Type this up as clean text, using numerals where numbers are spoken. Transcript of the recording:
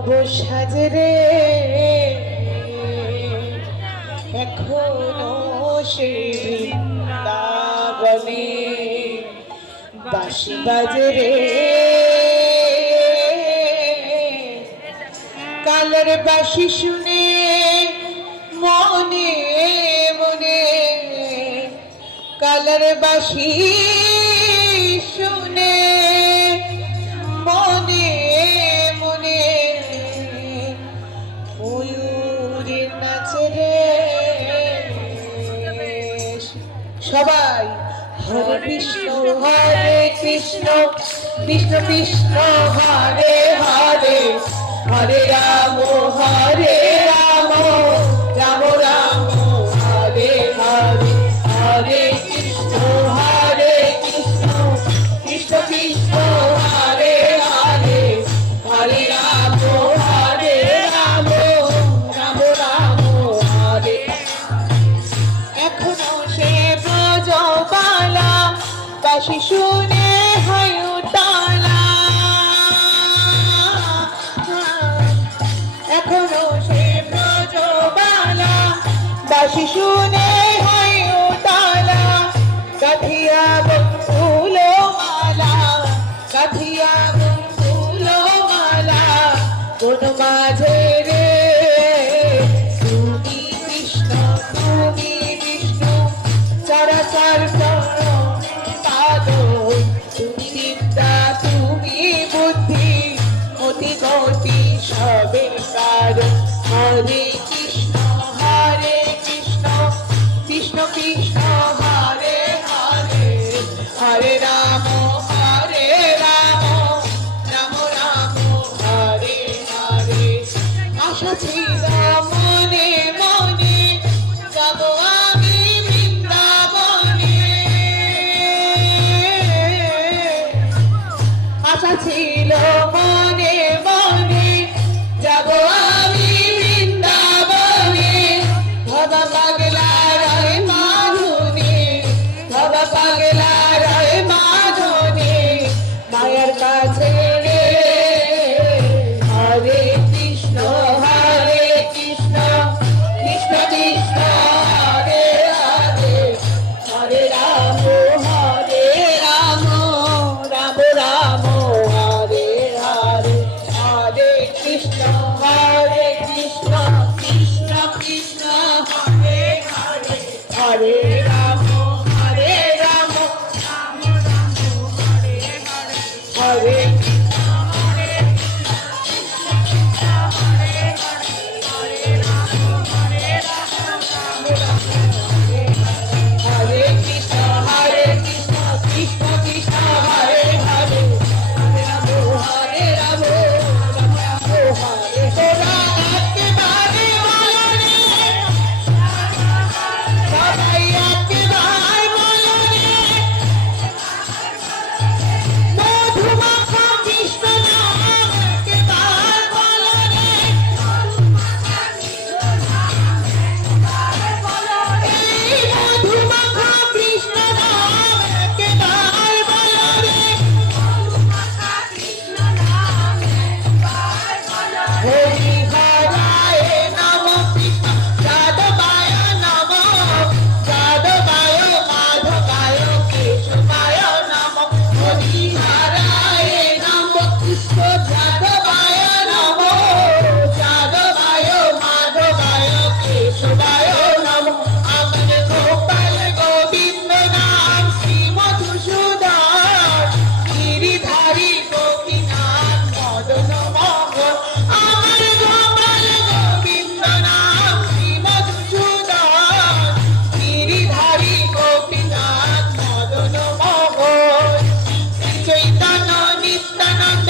সাজরে এখনো সে বৃন্দাবনে বাঁশি বাজে রে কালের বাঁশি শুনে মনে মনে কালের বাঁশি শুনে মনে মনে ময়ূরের নাচে রে সবাই হরে কৃষ্ণ কৃষ্ণ কৃষ্ণ হরে হরে হরে রাম রাম রাম হরে হরে হরে কৃষ্ণ কৃষ্ণ কৃষ্ণ হরে হরে হরে রাম রাম রাম হরে এখনো সে ব্রজবালা বাঁশি শুনে হয় উতালা এখনো সে ব্রজবালা বাঁশি শুনে হয় উতালা গাথিয়া ফুল মালা গাথিয়া ফুল মালা কোন মাঝে রে তুমি কৃষ্ণ তুমি বিষ্ণু চরাচর পাদ তুমি বিদ্যা তুমি বুদ্ধি মতি গতি সবে কারণ হরে কৃষ্ণ কৃষ্ণ কৃষ্ণ কৃষ্ণ হরে হরে হরে রাম রাম রাম হরে হরে আশা ছিল মনে মনে যাব আমি বৃন্দাবনে আশা ছিল মনে মনে যাব আমি বৃন্দাবনে ভবা পাগলা রায় মাধুনে ভবা পাগলা রায় মাধুনে মায়ের কাছে রে হরে কৃষ্ণ কৃষ্ণ কৃষ্ণ কৃষ্ণ হরে হরে হরে রাম রাম রাম হরে হরে হরে কৃষ্ণ কৃষ্ণ কৃষ্ণ কৃষ্ণ হরে হরে হরে রাম রাম হরে হরে হরে কৃষ্ণ কৃষ্ণ কৃষ্ণ হরে হরে হরে রাম হরে রাম হরে তোরা একেবারে বলো রে সবাই একেবারে বলো রে মধুমাখা কৃষ্ণ নাম একেবারে বলো রে এই মধুমাখা কৃষ্ণ নাম একেবারে বলো রে হরি হরায় নম কৃষ্ণ যাদবায় নম যাদবায় মাধবায় কেশবায় নম হরি হরায় নম কৃষ্ণ যাদবায় নম যাদবায় মাধবায় কেশবায় নম আমার গোপাল গোবিন্দ নাম শ্রী মধুসূদন গিরিধারী গোপীনাথ মদন মোহন আমার গোপাল গোবিন্দ নাম শ্রী মধুসূদন গিরিধারী গোপীনাথ মদন মোহন শ্রী চৈতন্য নিত্যানন্দ